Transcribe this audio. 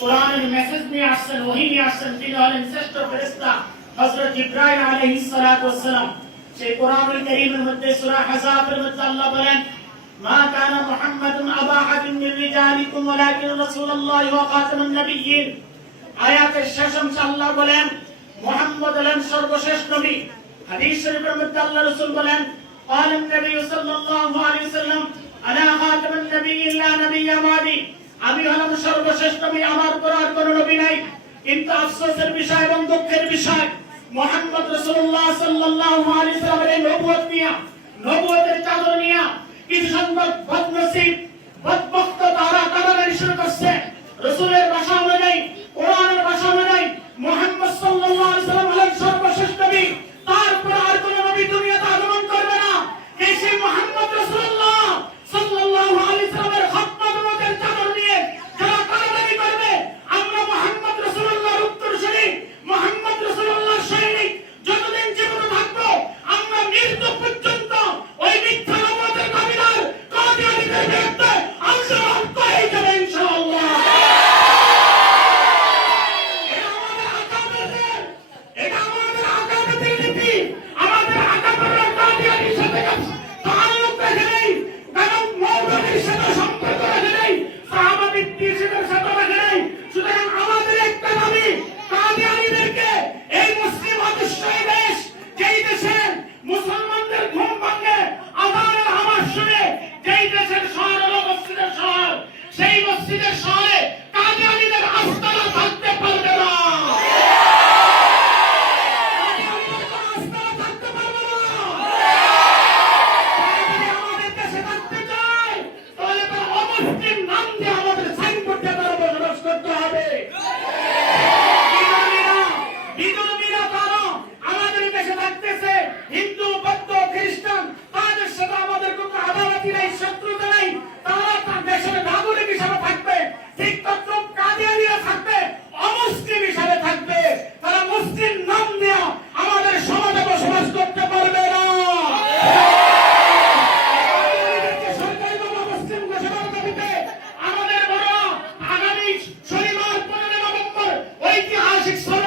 কোরআনের মেসেজ নিয়ে আসছেন ওহী নিয়ে আসছেন তিনি হলেন শ্রেষ্ঠ ফেরেশতা হযরত জিবরাইল আলাইহিস সালাতু ওয়াসসালাম সেই কোরআনুল কারীমের মধ্যে সূরা আহজাবের মধ্যে আল্লাহ বলেন ما كان محمد أبا أحد من رجالكم ولكن رسول الله وخاتم النبيين আয়াতের শেষ অংশে আল্লাহ বলেন মুহাম্মদ হলেন সর্বশেষ নবী হাদিস শরীফের মধ্যে আল্লাহ রাসূল বলেন قال النبي صلى الله عليه وسلم انا خاتم النبي لا نبي بعدي আমি হলাম সর্বশেষ নবী আমার পর আর কোনো নবী নাই। কিন্তু আফসোসের বিষয় এবং দুঃখের বিষয়, মুহাম্মদ রাসূলুল্লাহ সাল্লাল্লাহু আলাইহি সাল্লামের নবুয়ত নিয়া, নবুয়তের চাদর নিয়া কিছু সংখ্যক বদনসিব, বদবক্ত তারা তারা শুরু করছে, রাসূলের ভাষা Amen. 600